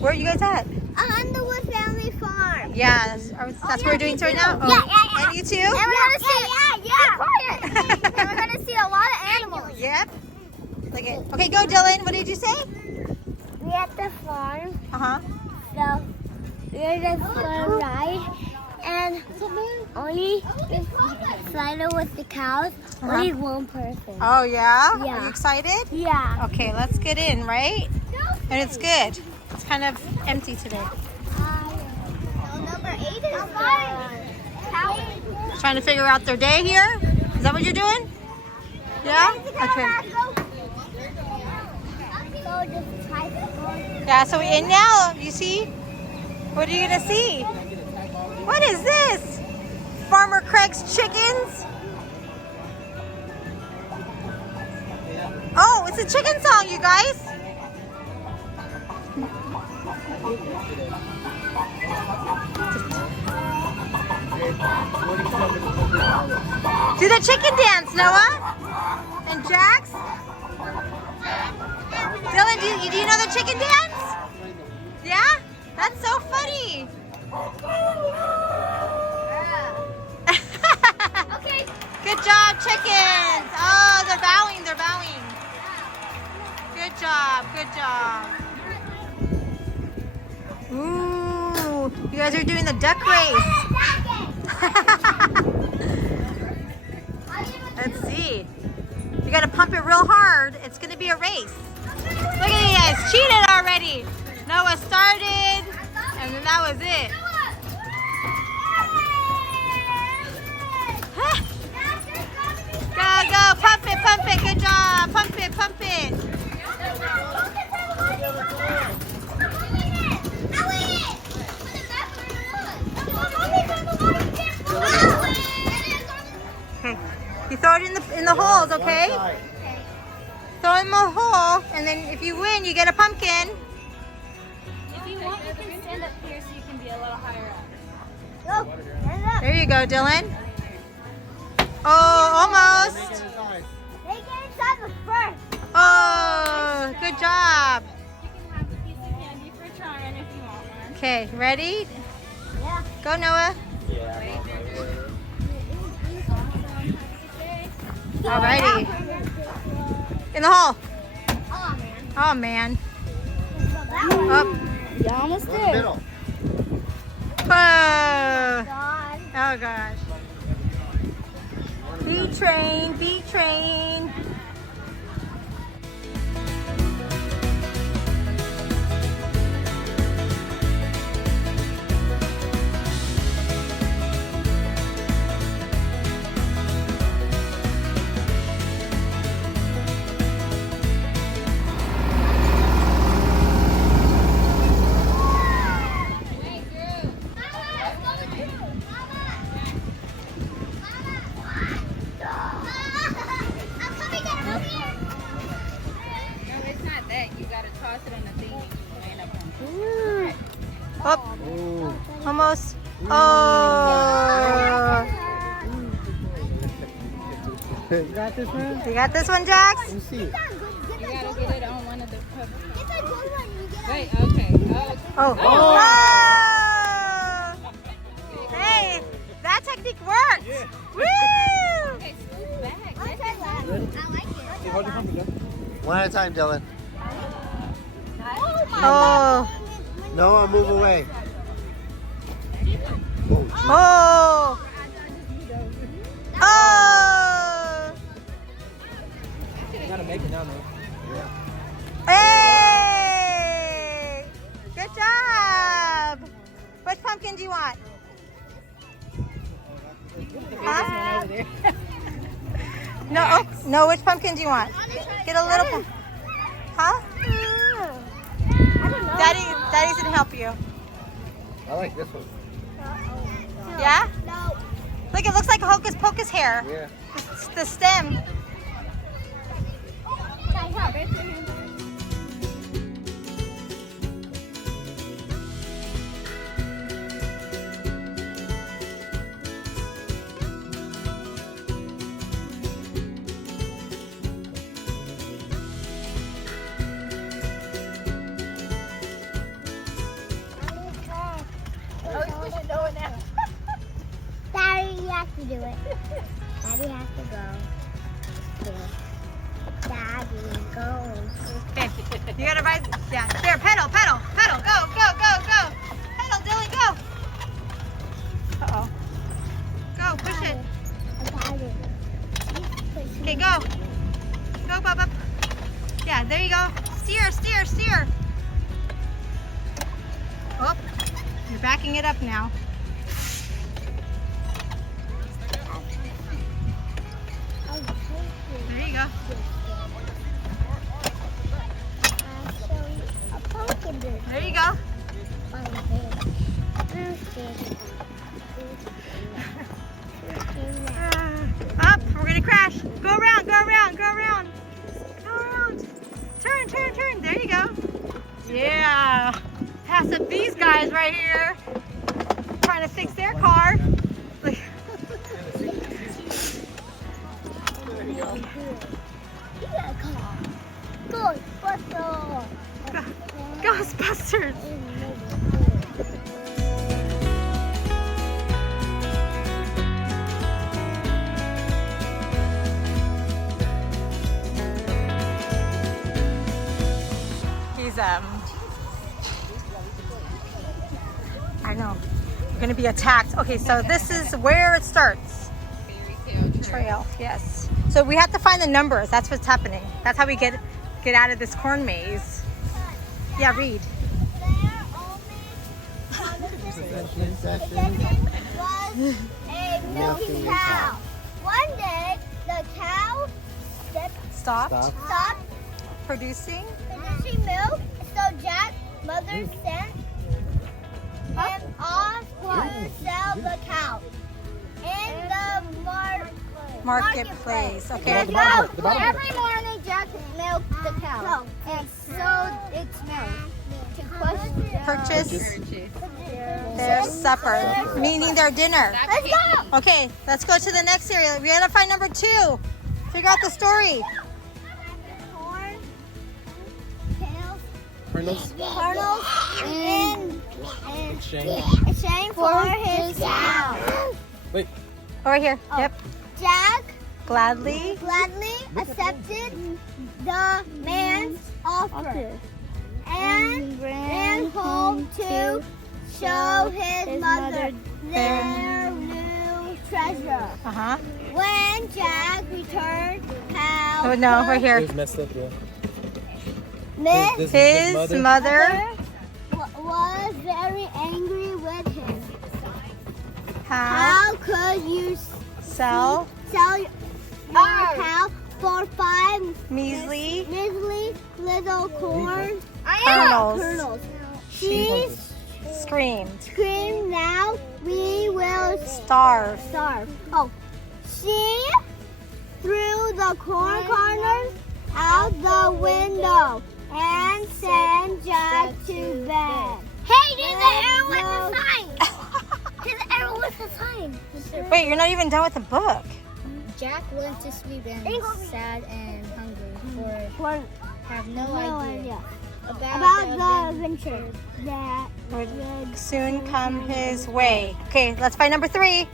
Where are you guys at? Underwood Family Farms. Yeah, that's what we're doing right now? Oh. Yeah. And you too? And we're gonna see, quiet. And we're gonna see a lot of animals. Yep. Okay, go Dylan. What did you say? We're at the farm, Uh-huh. so we're just gonna ride. And only Slider with the cows, only one person. Oh, yeah? Yeah. Are you excited? Yeah. Okay, let's get in, right? And it's good. It's kind of empty today. Number 8 is Trying to figure out their day here? Is that what you're doing? Yeah? Okay. Yeah, so we're in now. You see? What are you going to see? What is this? Farmer Craig's chickens? Oh, it's a chicken song, you guys. Do the chicken dance, Noah and Jax. Dylan, do you know the chicken dance? Yeah? That's so funny. Okay. Good job, chickens. Oh, they're bowing, they're bowing. Good job, good job. Ooh, you guys are doing the duck race. Let's see. You gotta pump it real hard. It's gonna be a race. Look at you guys, cheated already. Noah started, and then that was it. Go, go, pump it, good job. Pump it. Okay, you throw it in the holes, okay? Throw it in the hole, and then if you win, you get a pumpkin. If you want, you can stand up here so you can be a little higher up. There you go, Dylan. Oh, almost. They get inside the first. Oh, good job. You can have a piece of candy for trying if you want one. Okay, ready? Yeah. Go, Noah. Alrighty. In the hole. Oh man. Oh, man. Oh. Up. You're almost there. Oh. God. Oh, gosh. B train. Up. Almost. Oh. You got this one? You got this one, Jax? Let me see. You gotta get it on one of the covers. It's a good one. You get Wait, okay. Oh. Oh. Hey, that technique worked. Yeah. Woo! Okay, scoot back. I like it. Hey, hold your pumpkin, Dylan. One at a time, Dylan. Oh. Noah, move away. Oh. Oh. You gotta make it now, man. Yeah. Hey! Good job! Which pumpkin do you want? Huh? No, oh, no, which pumpkin do you want? Get a little pumpkin. Huh? I don't know. Daddy's gonna help you. I like this one. Yeah? No. Look, it looks like Hocus Pocus hair. Yeah. It's the stem. Can I help? You do it. Daddy has to go. Daddy, go. Okay, you gotta ride. Yeah, there, pedal, pedal, pedal. Go, go, go, go. Pedal, Dylan, go. Uh-oh. Go, push it. Okay, go. Go, Bubba. Yeah, there you go. Steer, steer, steer. Oh, you're backing it up now. There you go. There you go. Up, we're gonna crash. Go around, go around, go around. Go around. Turn, turn, turn. There you go. Yeah. Pass up these guys right here. Trying to fix their car. Look. Ghostbusters. He's I know. We're gonna be attacked. Okay, so this is where it starts. Trail, yes. So we have to find the numbers. That's what's happening. That's how we get out of this corn maze. Yeah, read. Was a milking cow. One day, the cow Stopped producing producing. milk, so Jack's mother sent him off to sell the cow in the Marketplace. Okay. Every morning, Jack milked the cow and sold its milk to Purchase their supper, meaning their dinner. Let's go! Okay, let's go to the next area. We gotta find number 2. Figure out the story. Corn, tails, Kernels. and Exchange. for his cow. Wait. Over here. Yep. Jack Gladly. accepted the man's offer and ran home to show his mother their new treasure. Uh-huh. When Jack returned, cow Oh no, we're here. Here's messed up, yeah. Miss His mother. was very angry with him. How How could you sell sell your cow for 5 measly measly little corn kernels. She Screamed. screamed, "Now we will Starve. starve." Oh, she threw the corn kernels out the window and sent Jack to bed. Hey, there's an arrow with a sign. There's an arrow with a sign. Wait, you're not even done with the book. Jack went to sleep and sad and hungry for have no idea About the adventure that Would soon come his way. Okay, let's find number 3.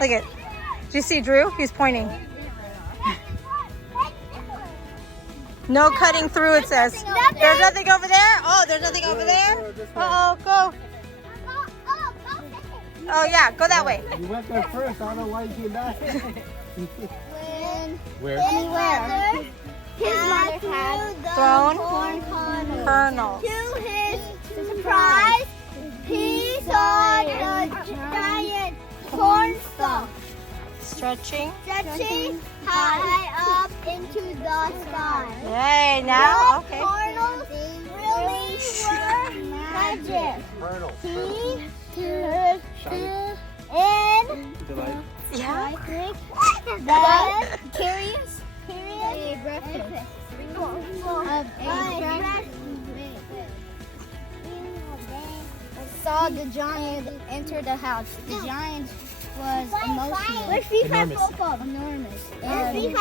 Look at. Do you see Drew? He's pointing. No cutting through, it says. There's nothing over there? Oh, there's nothing over there? Uh-oh, go. Oh, yeah, go that way. You went there first. I don't know why you came back. Where? Anywhere. His mother had Thrown corn kernels. To his surprise, he saw the giant cornstalk Stretching. stretching high up into the sky. Yay, now, The okay. kernels really were magic. Kernels. He took in Delight. Yeah. the curious saw the giant enter the house. The giant was emotional, Where's Steve Enormous. enormous. Where's Steve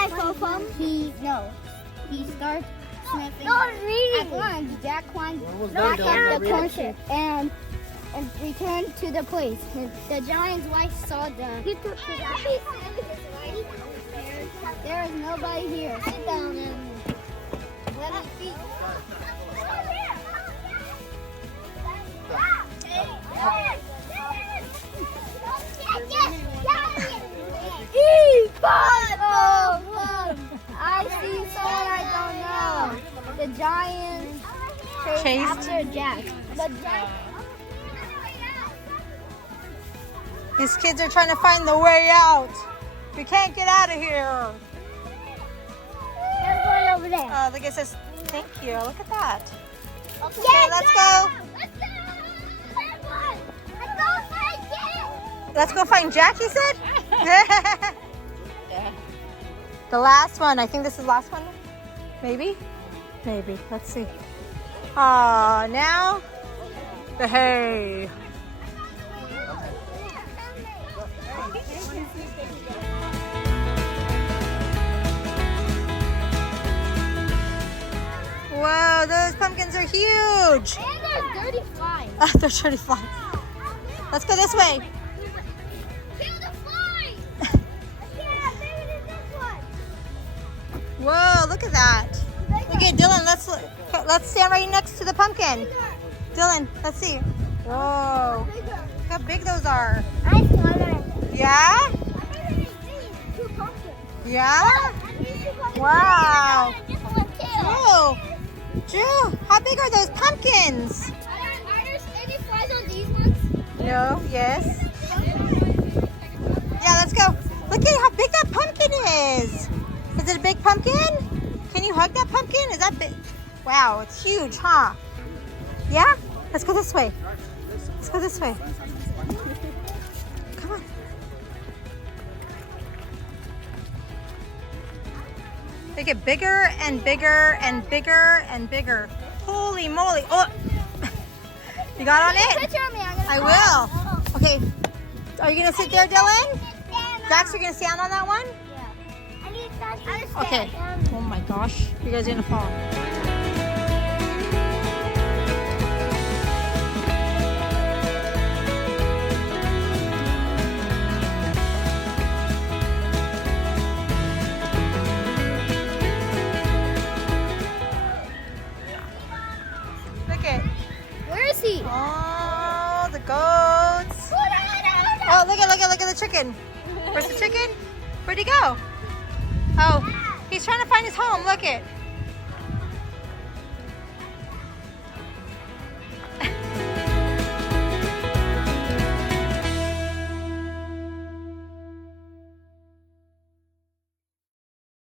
He started sniffing. No, I'm reading. At once, Jack climbed We're almost back done, Dylan. up the corn chip and and returned to the place. The giant's wife saw the. He took the guy. There is nobody here. Sit down and let me speak. I see someone I don't know. The giant chased after Jack. The Jack. These kids are trying to find the way out. We can't get out of here. There's one over there. Oh, look, it says thank you. Look at that. Okay, let's go. Let's go. Let's go find Jack. Let's go find Jack, you said? The last one. I think this is the last one. Maybe? Maybe. Let's see. Now the hay. Wow, those pumpkins are huge. And there's dirty flies. They're dirty flies. Let's go this way. Kill the flies. Yeah, bigger than this one. Whoa, look at that. Look at Dylan. Let's stand right next to the pumpkin. Dylan, let's see. Whoa, Bigger. look how big those are. I'm smaller. Yeah? I'm bigger than these two pumpkins. Yeah? Wow. This one too. Whoa. Drew, how big are those pumpkins? Are there any flies on these ones? No, yes. Yeah, let's go. Look at how big that pumpkin is. Is it a big pumpkin? Can you hug that pumpkin? Is that big? Wow, it's huge, huh? Yeah? Let's go this way. Let's go this way. Come on. They get bigger and bigger and bigger and bigger. Holy moly. Oh, you got on it? Picture of me. I will. Okay. Are you going to sit there, Dylan? Dax, you're going to stand on that one? I need that. Okay. Oh my gosh. You guys are going to fall. Where is he? Oh, the goats. Oh, look at the chicken. Where's the chicken? Where'd he go? Oh, he's trying to find his home. Look it.